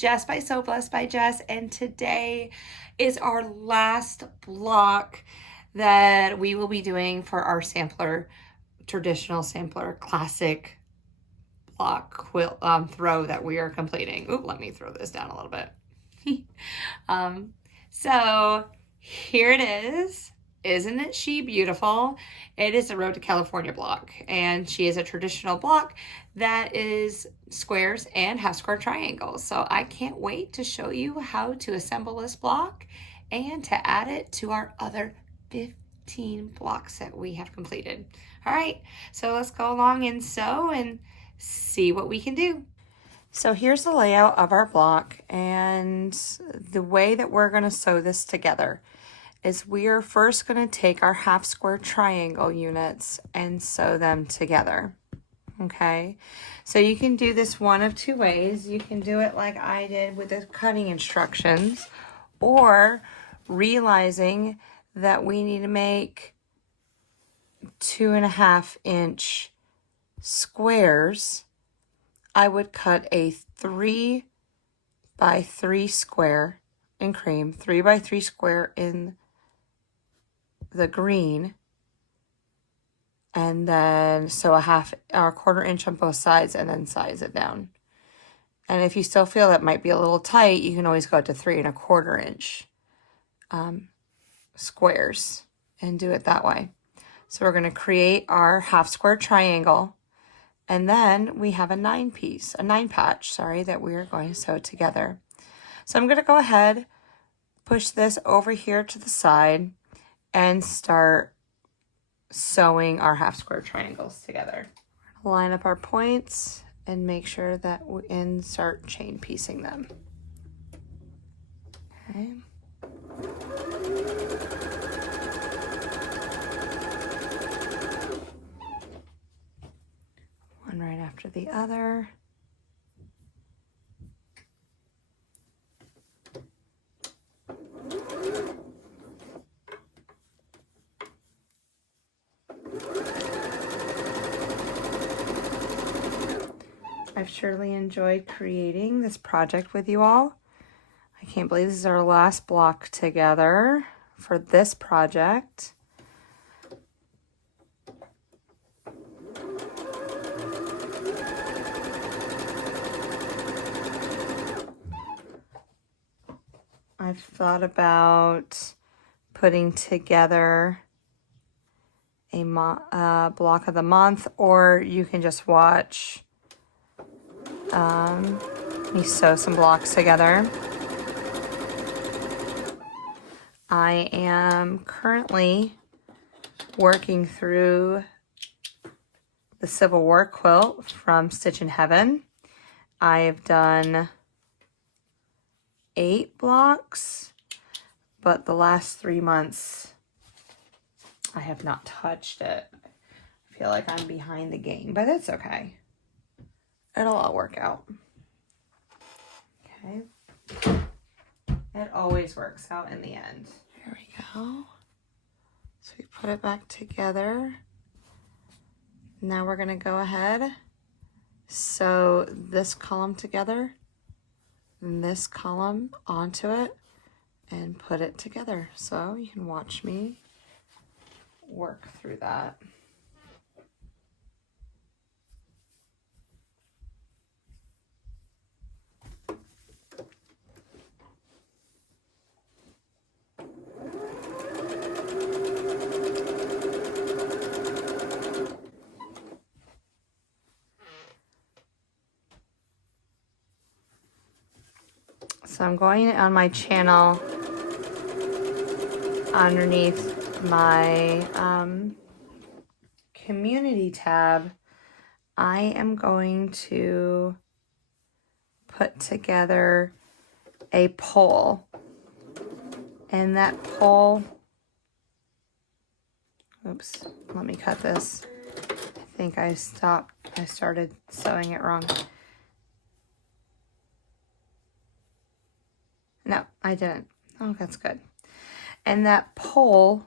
Jess by So Blessed by Jess, and today is our last block that we will be doing for our sampler, traditional sampler, classic block quilt throw that we are completing. Ooh, let me throw this down a little bit. So here it is. Isn't it she beautiful? It is a Road to California block, and she is a traditional block that is squares and half square triangles. So I can't wait to show you how to assemble this block and to add it to our other 15 blocks that we have completed. All right, so let's go along and sew and see what we can do. So here's the layout of our block, and the way that we're going to sew this together is we are first going to take our half square triangle units and sew them together. Okay, so you can do this one of two ways. You can do it like I did with the cutting instructions, or realizing that we need to make 2.5 inch squares, I would cut a 3 by 3 square in cream, 3 by 3 square in the green, and then sew a 1/4 inch on both sides and then size it down. And if you still feel that might be a little tight, you can always go to 3 1/4 inch squares and do it that way. So we're going to create our half square triangle, and then we have a 9 patch, that we are going to sew together. So I'm going to go ahead, push this over here to the side, and start sewing our half square triangles together. Line up our points and make sure that and start chain piecing them. Okay. One right after the other. I've surely enjoyed creating this project with you all. I can't believe this is our last block together for this project. I've thought about putting together a block of the month, or you can just watch me sew some blocks together. I am currently working through the Civil War quilt from Stitch in Heaven. I have done 8 blocks, but the last 3 months I have not touched it. I feel like I'm behind the game, but it's okay. It'll all work out. Okay. It always works out in the end. Here we go. So we put it back together. Now we're going to go ahead, sew this column together and this column onto it and put it together. So you can watch me work through that. So I'm going on my channel underneath my community tab. I am going to put together a poll, and that poll, oops, let me cut this. I think I started sewing it wrong. No, I didn't. Oh, that's good. And that poll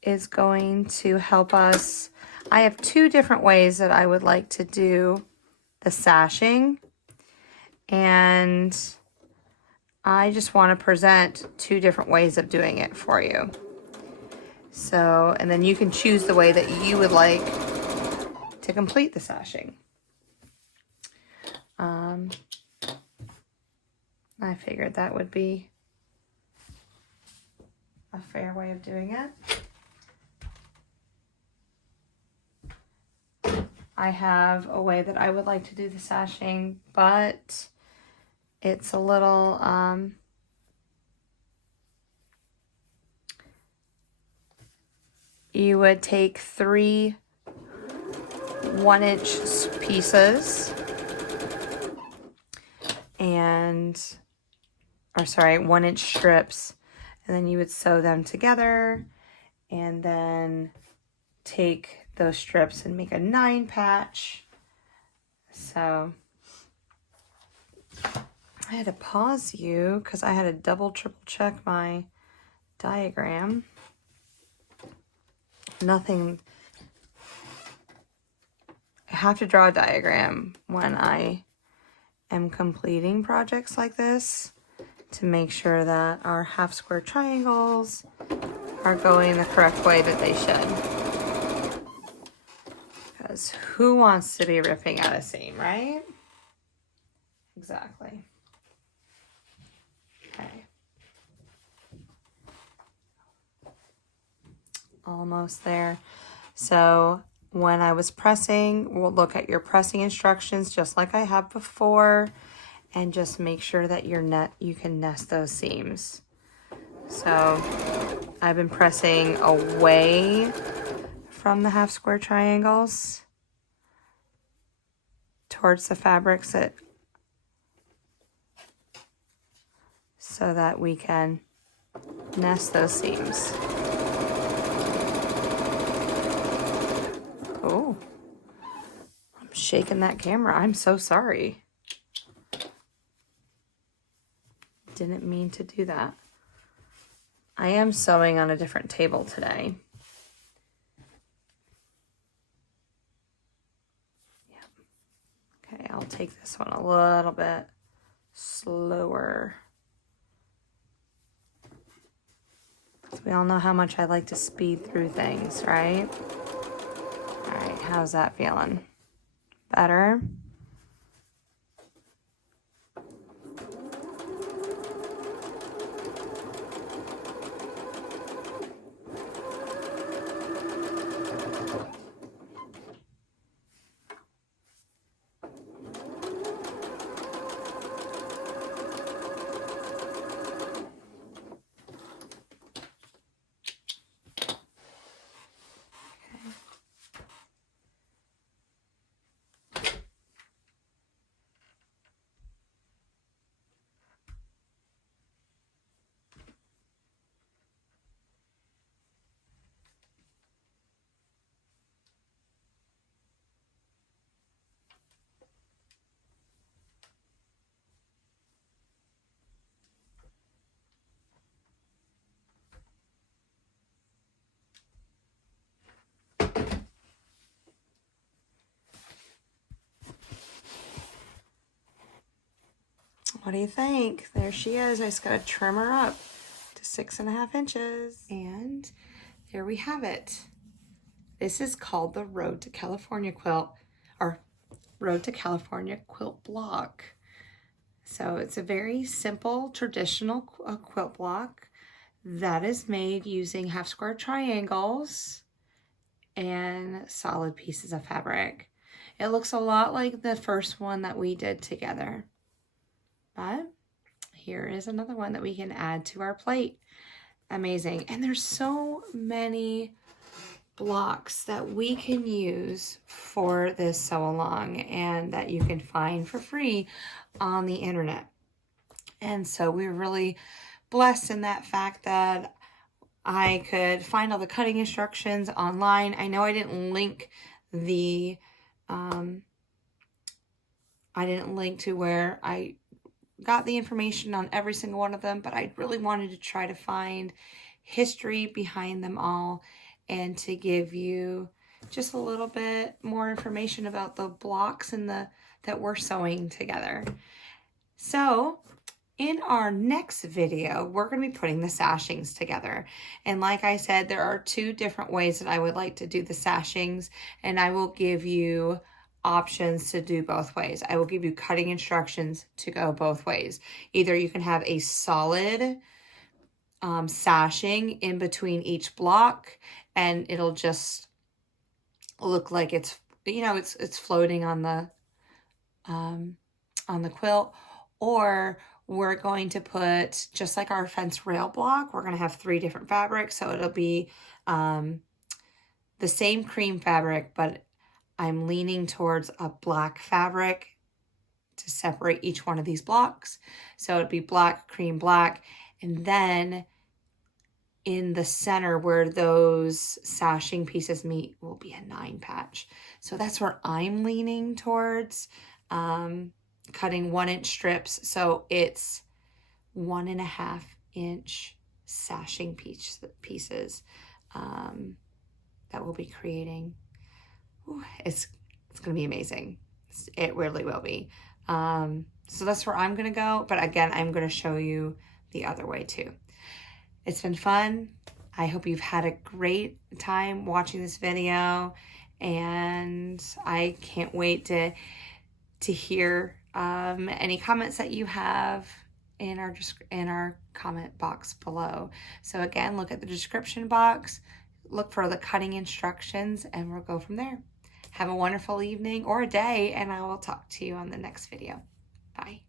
is going to help us. I have 2 different ways that I would like to do the sashing. And I just want to present 2 different ways of doing it for you. So, and then you can choose the way that you would like to complete the sashing. I figured that would be a fair way of doing it. I have a way that I would like to do the sashing, but it's a little, you would take 3 1-inch pieces and, or sorry, 1-inch strips, and then you would sew them together and then take those strips and make a 9 patch. So I had to pause you because I had to double triple check my diagram. Nothing, I have to draw a diagram when I am completing projects like this to make sure that our half square triangles are going the correct way that they should. Because who wants to be ripping out a seam, right? Exactly. Okay. Almost there. So when I was pressing, we'll look at your pressing instructions just like I have before, and just make sure that you can nest those seams. So I've been pressing away from the half square triangles towards the fabrics so that we can nest those seams. Oh, I'm shaking that camera. I'm so sorry. Didn't mean to do that. I am sewing on a different table today. Yeah. Okay, I'll take this one a little bit slower. So we all know how much I like to speed through things, right? All right, how's that feeling? Better? What do you think? There she is. I just gotta trim her up to 6.5 inches. And there we have it. This is called the Road to California quilt, or Road to California quilt block. So it's a very simple traditional quilt block that is made using half square triangles and solid pieces of fabric. It looks a lot like the first one that we did together. But here is another one that we can add to our plate. Amazing. And there's so many blocks that we can use for this sew along and that you can find for free on the internet. And so we're really blessed in that fact that I could find all the cutting instructions online. I know I didn't link the, I didn't link to where I got the information on every single one of them, but I really wanted to try to find history behind them all and to give you just a little bit more information about the blocks and that we're sewing together. So In our next video, we're going to be putting the sashings together. And like I said, there are 2 different ways that I would like to do the sashings, and I will give you options to do both ways. I will give you cutting instructions to go both ways. Either you can have a solid sashing in between each block, and it'll just look like it's, you know, it's floating on the quilt, or we're going to put, just like our fence rail block, we're going to have 3 different fabrics. So it'll be the same cream fabric, but I'm leaning towards a black fabric to separate each one of these blocks. So it'd be black, cream, black, and then in the center where those sashing pieces meet will be a 9 patch. So that's where I'm leaning towards, cutting 1-inch strips. So it's 1.5 inch sashing pieces that we'll be creating. Ooh, it's going to be amazing. It really will be. So that's where I'm going to go. But again, I'm going to show you the other way too. It's been fun. I hope you've had a great time watching this video, and I can't wait to hear any comments that you have in our comment box below. So again, look at the description box, look for the cutting instructions, and we'll go from there. Have a wonderful evening or a day, and I will talk to you on the next video. Bye.